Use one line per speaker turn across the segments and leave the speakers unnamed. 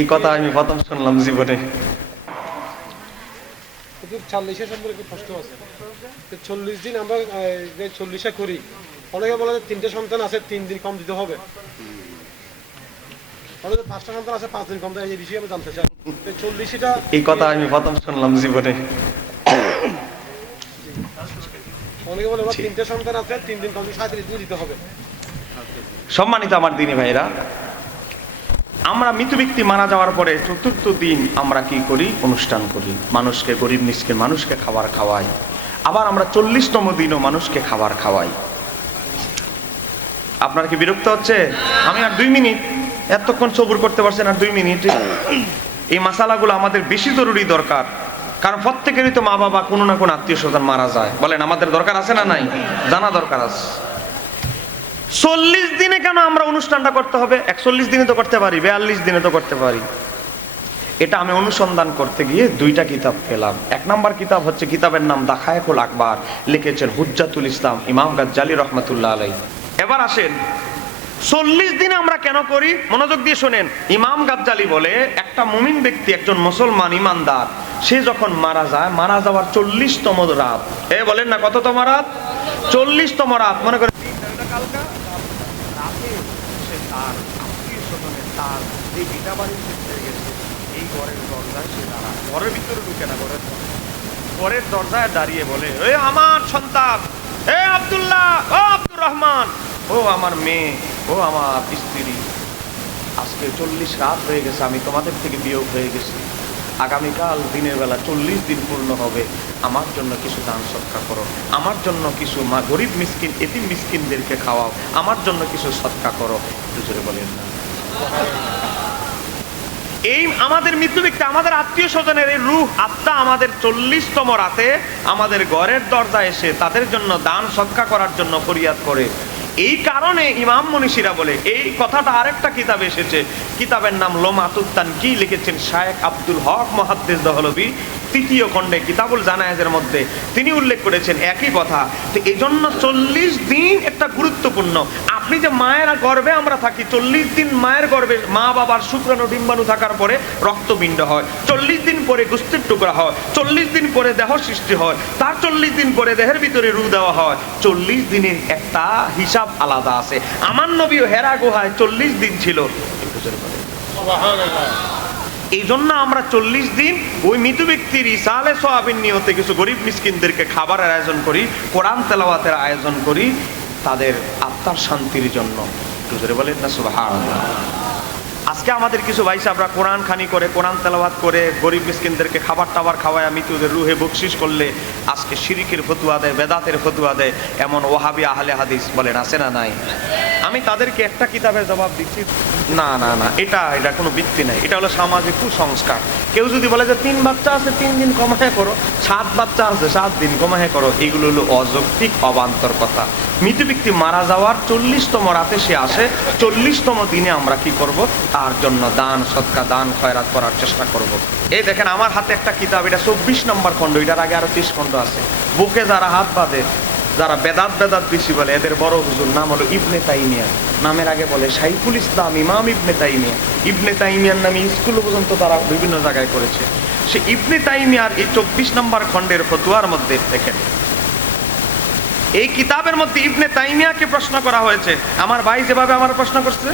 এই কথা আমি প্রথম শুনলাম জীবনে।
সম্পর্কে প্রশ্ন আছে। চল্লিশ দিন আমরা যে চল্লিশে করি অনেকে বলে যে তিনটে সন্তান আছে তিন দিন কম দিতে হবে। অনেকে পাঁচটা সন্তান আছে পাঁচ দিন কম দেয় এই বিষয়ে আমি জানতে চাই। চল্লিশটা
এই কথা আমি প্রথম শুনলাম জীবনে।
অনেকে বলে তিনটে সন্তান আছে তিন দিন কম সাঁত্রিশ দিন দিতে হবে।
সম্মানিত আমার দিনী ভাইরা আমরা মৃত ব্যক্তি মারা যাওয়ার পরে চতুর্থ দিন আমরা কি করি? অনুষ্ঠান করি। মানুষকে, গরিব মিসকিন মানুষকে খাবার খাওয়াই। আবার আমরা চল্লিশতম দিনও মানুষকে খাবার খাওয়াই। আপনার কি বিরক্ত হচ্ছে? আমি আর দুই মিনিট। এতক্ষণ সবুর করতে পারছেন আর দুই মিনিট। এই মশালাগুলো আমাদের বেশি জরুরি দরকার। কারণ প্রত্যেকেরই তো মা বাবা কোনো না কোনো আত্মীয় স্বজন মারা যায়। বলেন, আমাদের দরকার আছে না নাই? জানা দরকার আছে। চল্লিশ দিনে কেন আমরা অনুষ্ঠানটা করতে হবে? একচল্লিশ দিনে তো করতে পারি, বিয়াল্লিশ দিনে তো করতে পারি। এটা আমি অনুসন্ধান করতে গিয়ে দুইটা কিতাব পেলাম। এক নম্বর কিতাব হচ্ছে কিতাবের নাম দাখায়কুল আকবর, লিখেছেন হুজ্জাতুল ইসলাম, ইমাম গাজ্জালি রহমতুল্লাহ আলাই এবার আসেন, চল্লিশ দিনে আমরা কেন করি? মনোযোগ দিয়ে শোনেন, ইমাম গাজ্জালি বলে, একটা মুমিন ব্যক্তি, একজন মুসলমান ইমানদার, সে যখন মারা যায়, মারা যাওয়ার চল্লিশতম রাত। এ বলেন না কততম রাত? চল্লিশতম রাত, মনে করেন রাতে সে তার আত্মীয় স্বজনের তার এই ভিটা বাড়ি ছেড়ে গেছে। এই ঘরের দরজায় সে দাঁড়ায়। ঘরের ভিতরে ঢুকে না, ঘরের। ঘরের দরজায় দাঁড়িয়ে বলে, এ আমার সন্তান, এ আবদুল্লাহ, ও আব্দুর রহমান, ও আমার মেয়ে, ও আমার স্ত্রী। আজকে চল্লিশ রাত হয়ে গেছে, আমি তোমাদের থেকে বিয়োগ হয়ে গেছি। আগামীকাল দিনের বেলা চল্লিশ দিন পূর্ণ হবে। আমার জন্য কিছু দান সৎকা করো। আমার জন্য কিছু মা, গরিব মিসকিন, এতিম মিসকিনদেরকে খাওয়াও। আমার জন্য কিছু সৎকা করো। জোরে বলেন না। এই আমাদের মৃত্যু ব্যক্তি আমাদের আত্মীয় স্বজনের এই রূহ আত্মা আমাদের চল্লিশতম রাতে আমাদের ঘরের দরজা এসে তাদের জন্য দান সৎকা করার জন্য ফরিয়াদ করে। এই কারণে ইমাম মনীষীরা বলে, এই কথাটা আরেকটা কিতাব এসেছে। কিতাবের নাম লোমাতুত্তান কি লিখেছেন শায়েক আব্দুল হক, মহাদ্দেশ দহলবি। তৃতীয় খণ্ডে কিতাবুল জানায়াজের মধ্যে তিনি উল্লেখ করেছেন একই কথা তো এই জন্য চল্লিশ দিন একটা গুরুত্বপূর্ণ। আপনি যে মায়ের গর্ভে আমরা থাকি, চল্লিশ দিন মায়ের গর্ভে মা বাবার শুক্রাণু ডিম্বাণু থাকার পরে রক্তপিণ্ড হয়। চল্লিশ দিন পরে গুস্তির টুকরা হয়। চল্লিশ দিন পরে দেহ সৃষ্টি হয়। তার চল্লিশ দিন পরে দেহের ভিতরে রু দেওয়া হয়। চল্লিশ দিনের একটা হিসাব আলাদা আছে। আমার নবীও হেরা গুহায় চল্লিশ দিন ছিল। এই জন্য আমরা চল্লিশ দিন ওই মৃত ব্যক্তির ইসালে সোয়াবিন নিয়তে কিছু গরিব মিসকিনদেরকে খাবারের আয়োজন করি, কোরআন তেলাওয়াতের আয়োজন করি, তাদের আত্মার শান্তির জন্য। বলেন না আজকে আমাদের কিছু ভাই সাহেবরা কোরআন খানি করে, কোরআন তেলাওয়াত করে গরিব মিসকিনদেরকে খাবার টাবার খাওয়ায় মৃত্যুদের রুহে বকশিস করলে আজকে শিরিকের ফতুয়া দেয়, বেদাতের ফতুয়া দেয়, এমন ওহাবি আহলে হাদিস বলেন, আছে না নাই? আমি তাদেরকে একটা কিতাবের জবাব দিচ্ছি। না না না। এটা এটা কোনো ভিত্তি নাই। এটা হলো সামাজিক কুসংস্কার। কেউ যদি বলে যে তিন বাচ্চা আছে তিন দিন কমায় করো সাত বাচ্চা আছে সাত দিন কমায় করো এগুলো হলো অযৌক্তিক অবান্তর কথা। মৃত ব্যক্তি মারা যাওয়ার চল্লিশতম রাতে সে আসে চল্লিশতম দিনে আমরা কি করব? তার জন্য দান সৎকা দান খয়রাত করার চেষ্টা করব। এই দেখেন আমার হাতে একটা কিতাব এটা চব্বিশ নম্বর খণ্ড এটার আগে আরও ত্রিশ খণ্ড আছে। বুকে যারা হাত বাঁধে যারা বেদাত বেদাত বেশি বলে, এদের বড় হুজুর নাম হলো ইবনে তাইমিয়া। নামের আগে বলে সাইফুল ইসলাম ইমাম ইবনে তাইমিয়া। ইবনে তাইমিয়ার নামে স্কুল পর্যন্ত তারা বিভিন্ন জায়গায় করেছে। সে ইবনে তাইমিয়ার এই চব্বিশ নম্বর খণ্ডের ফতুয়ার মধ্যে দেখেন। এই কিতাবের মধ্যে ইবনে তাইমিয়াকে প্রশ্ন করা হয়েছে। আমার ভাই যেভাবে আমার প্রশ্ন করছে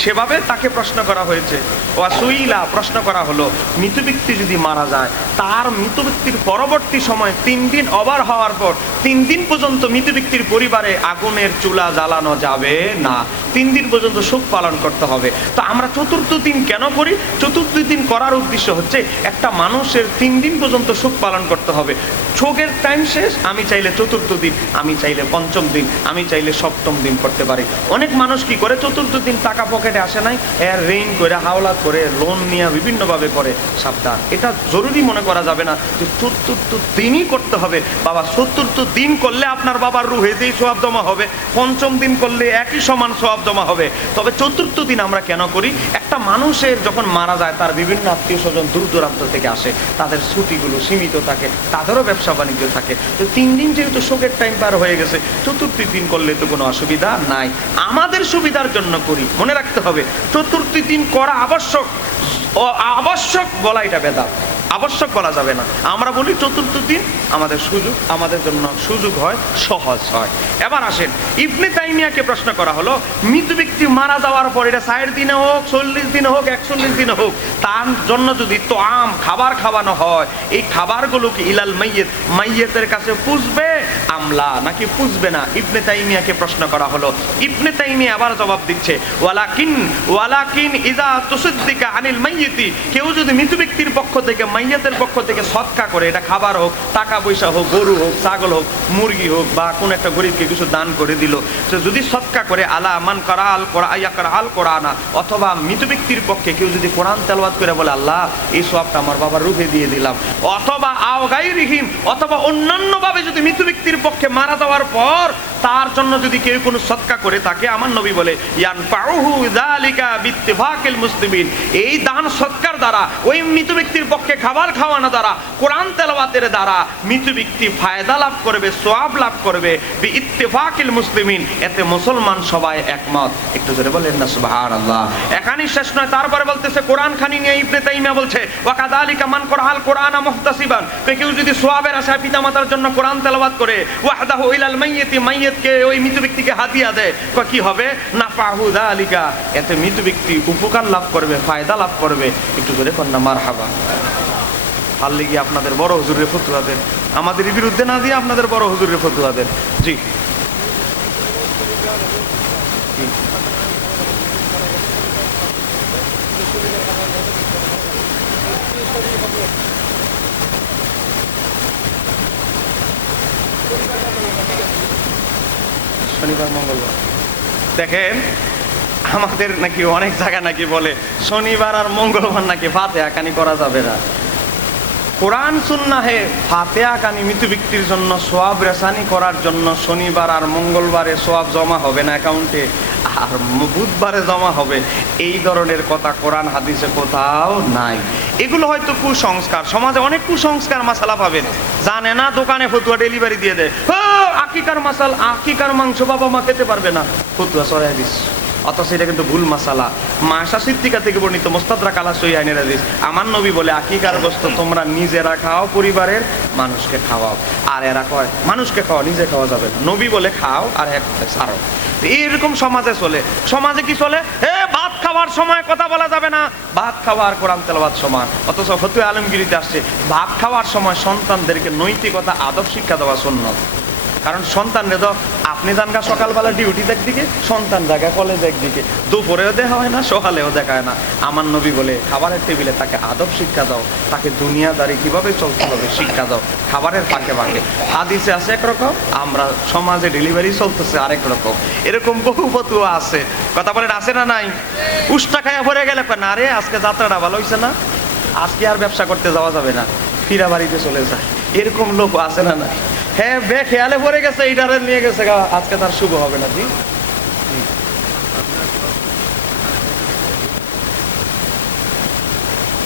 সেভাবে তাকে প্রশ্ন করা হয়েছে। ওয়াসুইলা প্রশ্ন করা হলো, মৃত ব্যক্তি যদি মারা যায়, তার মৃত ব্যক্তির পরবর্তী সময় তিন দিন অবার হওয়ার পর তিন দিন পর্যন্ত মৃত ব্যক্তির পরিবারে আগুনের চুলা জ্বালানো যাবে না। তিন দিন পর্যন্ত শোক পালন করতে হবে। তো আমরা চতুর্থ দিন কেন করি? চতুর্থ দিন করার উদ্দেশ্য হচ্ছে একটা মানুষের তিন দিন পর্যন্ত শোক পালন করতে হবে। শোকের টাইম শেষ, আমি চাইলে চতুর্থ দিন, আমি চাইলে পঞ্চম দিন, আমি চাইলে সপ্তম দিন করতে পারি। অনেক মানুষ কি করে? চতুর্থ দিন টাকা পকেটে আসে নাই এর রেইন করে হাওলা করে লোন নিয়ে বিভিন্নভাবে করে, সাবধান। এটা জরুরি মনে করা যাবে না যে চতুর্থ দিনই করতে হবে। বাবা, চতুর্থ দিন করলে আপনার বাবার রুহে যেই সোয়াব জমা হবে, পঞ্চম দিন করলে একই সমান সোয়াব জমা হবে। তবে চতুর্থ দিন আমরা কেন করি? একটা মানুষের যখন মারা যায়, তার বিভিন্ন আত্মীয় স্বজন দূর দূরান্ত থেকে আসে, তাদের ছুটিগুলো সীমিত থাকে, তাদেরও ব্যবসা বাণিজ্য থাকে। তো তিন দিন যেহেতু শোকের টাইম পার হয়ে গেছে, চতুর্থ দিন করলে তো কোনো অসুবিধা নাই। আমাদের সুবিধার জন্য করি, মনে রাখতে হবে, চতুর্থী দিন করা আবশ্যক। আবশ্যক বলা এটা বেদাত। আবশ্যক বলা যাবে না। আমরা বলি চতুর্থ দিন আমাদের সুযোগ, আমাদের জন্য সুযোগ হয়, সহজ হয়। এবার আসেন, ইবনে তাইমিয়াকে প্রশ্ন করা হলো, মৃত ব্যক্তি মারা যাওয়ার পর এটা ষাট দিনে হোক, চল্লিশ দিনে হোক, একচল্লিশ দিনে হোক তার জন্য যদি তো আম খাবার খাওয়ানো হয়, এই খাবারগুলো কি ইলাল মাইয়েত, মাইয়েতের কাছে পুষবে আমলা, নাকি পুষবে না? ইবনে তাইমিয়াকে প্রশ্ন করা হলো। ইবনে তাইমিয়া আবার জবাব দিচ্ছে, ওয়ালাকিন ওয়ালাকিন ইজা তুসিদ্দিকা আনিল মাইয়িতি। কেউ যদি মৃত ব্যক্তির পক্ষ থেকে, মাইয়াতের পক্ষ থেকে সৎকা করে, এটা খাবার হোক, টাকা পয়সা হোক, গরু হোক, ছাগল হোক, মুরগি হোক, বা কোন একটা গরিবকে কিছু দান করে দিল তো যদি সৎকা করে, আলা মান করা আল করা ইয়া করা আল কোরআনা অথবা মৃত ব্যক্তির পক্ষে কেউ যদি কোরআন তেলাওয়াত করে বলে, আল্লাহ, এই সবটা আমার বাবার রূপে দিয়ে দিলাম। অথবা আওগাই রিহিম অথবা অন্যান্য ভাবে যদি মৃত্যু ব্যক্তির পক্ষে মারা যাওয়ার পর তার জন্য যদি কেউ কোনো সৎকা করে তাকে আমার নবী বলে ইয়ান পাউহু যালিকা বিত্তিফাকিল মুসলিমিন। এই দান সৎকার দ্বারা, ওই মৃত ব্যক্তির পক্ষে খাবার খাওয়ানো দ্বারা, কোরআন তেলাওয়াতের দ্বারা মৃত ব্যক্তি ফায়দা লাভ করবে, সোয়াব লাভ করবে বি ইত্তেফাকিল মুসলিমিন। এতে মুসলমান সবাই একমত। একটু জোরে বলেন না, সুবহানাল্লাহ। এখানেই শেষ নয়, তারপরে বলতেছে, কোরআন খানি নিয়ে ইবনে তাইমিয়া বলছে ওয়া কাযালিকা মান করাল কোরআন মুহতাসিবান। কেউ যদি সোয়াবের আশায় পিতামাতার জন্য কোরআন তেলাওয়াত করে, ওয়াহদাহু ইলাল মাইয়িতি মাইয়িতকে ওই মৃত ব্যক্তিকে হাতিয়া দেয়। কি হবে? না পাহুদা আলিকা এতে মৃত ব্যক্তি উপকার লাভ করবে, ফায়দা লাভ করবে। একটু করে কন্যা মার হাবা পারলে গিয়ে আপনাদের বড় হুজুরের ফতুয়া দেন। আমাদের বিরুদ্ধে না দিয়ে আপনাদের বড় হুজুরের ফতুয়া দেন। জি। শনিবার মঙ্গলবার। দেখেন আমাদের নাকি অনেক জায়গা নাকি বলে শনিবার আর মঙ্গলবার নাকি ফাতে আকানি করা যাবে না। কোরআন সুন্নাহে ফাতেহা কানি মৃত্যু ব্যক্তির জন্য সোয়াব রেসানি করার জন্য শনিবার আর মঙ্গলবারে সোয়াব জমা হবে না অ্যাকাউন্টে। আর বুধবারে জমা হবে এই ধরনের কথা কোরআন হাদিসে কোথাও নাই। এগুলো হয়তো কুসংস্কার। সমাজে অনেক কুসংস্কার মাসালা পাবেন। জানে না দোকানে ফতুয়া ডেলিভারি দিয়ে দেয়। ও, আকিকার মাসাল আকিকার মাংস বাবা মা খেতে পারবে না। ফতুয়া সরাই দিস অথচ এটা কিন্তু ভুল মাসালা। মাসা সিদ্দিকা থেকে বর্ণিত মোস্তাদরা কালা সই আইনের হাদিস। আমার নবী বলে আকিকার বস্তু তোমরা নিজেরা খাও, পরিবারের মানুষকে খাওয়াও। আর এরা কয়, মানুষকে খাওয়া নিজে খাওয়া যাবে না। নবী বলে, খাও আর এক সারো এইরকম সমাজে চলে। সমাজে কি চলে? এ, ভাত খাওয়ার সময় কথা বলা যাবে না। ভাত খাওয়ার কোরআন তেলাওয়াত সমান। অথচ ফতুয়া আলমগিরিতে আসছে, ভাত খাওয়ার সময় সন্তানদেরকে নৈতিকতা, আদব শিক্ষা দেওয়া সুন্নত। কারণ সন্তান রে তো, আপনি যান গা সকালবেলা ডিউটি একদিকে সন্তান জায়গা কলেজ একদিকে। দুপুরেও দেখা হয় না, সকালেও দেখা হয় না। আমার নবী বলে, খাবারের টেবিলে তাকে আদব শিক্ষা দাও, তাকে দুনিয়াদারি কীভাবে চলতে হবে শিক্ষা দাও, খাবারের ফাঁকে ফাঁকে। হাদিসে আছে একরকম আমরা সমাজে ডেলিভারি চলতেছে আরেক রকম। এরকম বহু ফতুয়া আছে। কথা বলেন, আছে না নাই? উষ্টা খাইয়া ভরে গেলে না রে, আজকে যাত্রাটা ভালো হয়েছে না। আজকে আর ব্যবসা করতে যাওয়া যাবে না। ফিরা বাড়িতে চলে যায়। এরকম লোক আছে না নাই? হ্যাঁ বে, খেয়ালে পড়ে গেছে, এইটারে নিয়ে গেছে আজকে তার শুভ হবে না, জি।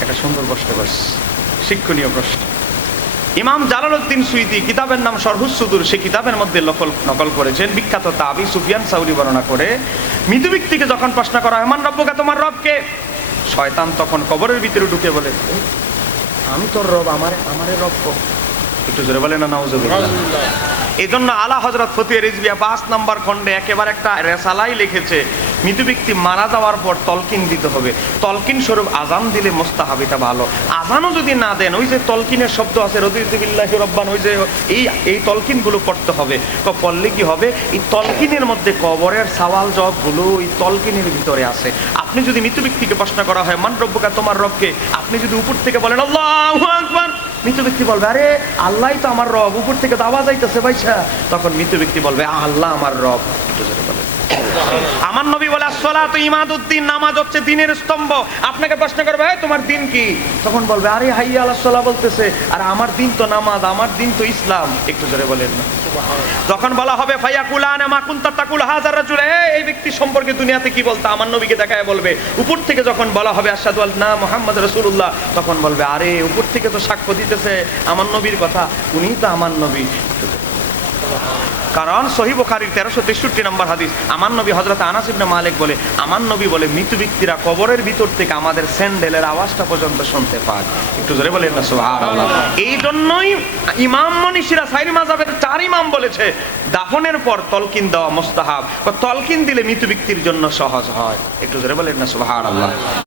একটা সুন্দর প্রশ্ন করছে। শিক্ষণীয় প্রশ্ন। ইমাম জালালউদ্দিন সুইদি কিতাবের নাম সরহুসুদুর সে কিতাবের মধ্যে নকল নকল করেছেন। বিখ্যাত তাবি সুফিয়ান সাউরি বর্ণনা করে, মৃদু ব্যক্তিকে যখন প্রশ্ন করা হয়, মান রব্বকে, তোমার রবকে? শয়তান তখন কবরের ভিতরে ঢুকে বলে আমি তোর রব, আমার আমারে রব। একটু জোরে বলে না এই জন্য আলা হজরত ফতিয়া রিজবিয়া পাঁচ নম্বর খণ্ডে একেবারে একটা রেসালাই লিখেছে মৃত ব্যক্তি মারা যাওয়ার পর তলকিন দিতে হবে। তলকিন স্বরূপ আজান দিলে মোস্তাহাব এটা ভালো। আজানও যদি না দেন ওই যে তলকিনের শব্দ আছে রদিল্লাহ রব্বান ওই যে এই এই তলকিনগুলো পড়তে হবে। তো পড়লে কি হবে? এই তলকিনের মধ্যে কবরের সাওয়াল জবগুলো ওই তলকিনের ভিতরে আছে। আপনি যদি মৃত ব্যক্তিকে প্রশ্ন করা হয় মান রব্বকা তোমার রবকে? আপনি যদি উপর থেকে বলেন আল্লাহ আকবার। মৃত ব্যক্তি বলবে, আরে, আল্লাহ তো আমার রব, উপর থেকে দাওয়া যাইতেছে ভাইসা তখন মৃত ব্যক্তি বলবে, আল্লাহ আমার রব বলেন। আমার নবী বলে আসসালাত ইমাদুদ্দিন নামাজ হচ্ছে দিনের স্তম্ভ। আপনাকে প্রশ্ন করবে "এই, তোমার দিন কি? তখন বলবে আরে হাইয়া আল্লাহ বলতেছে আর আমার দিন তো নামাজ আমার দিন তো ইসলাম। একটু জোরে বলেন না। যখন বলা হবে ফাইয়া কুলান মাকুন তাকুল হাজার রাজুল এই ব্যক্তি সম্পর্কে দুনিয়াতে কি বলতো? আমার নবীকে দেখায় বলবে উপর থেকে যখন বলা হবে আসাদু না মোহাম্মদ রসুল্লাহ তখন বলবে আরে উপর থেকে তো সাক্ষ্য দিতেছে আমার নবীর কথা উনি তো আমার নবী। কারণ সহি বুখারীর তেরোশো তেষট্টি নম্বর হাদিস, আমার নবী হজরত আনাস মালিক বলে, আমার নবী বলে, মৃত ব্যক্তিরা কবরের ভিতর থেকে আমাদের স্যান্ডেলের আওয়াজটা পর্যন্ত শুনতে পায়। একটু জোরে সুবহানাল্লাহ। এই জন্যই ইমাম মনীষীরা সাইরি মাজাবের চার ইমাম বলেছে, দাফনের পর তলকিন দেওয়া মোস্তাহাব। তলকিন দিলে মৃত ব্যক্তির জন্য সহজ হয়। একটু জোরে বলেন না, সুবহানাল্লাহ।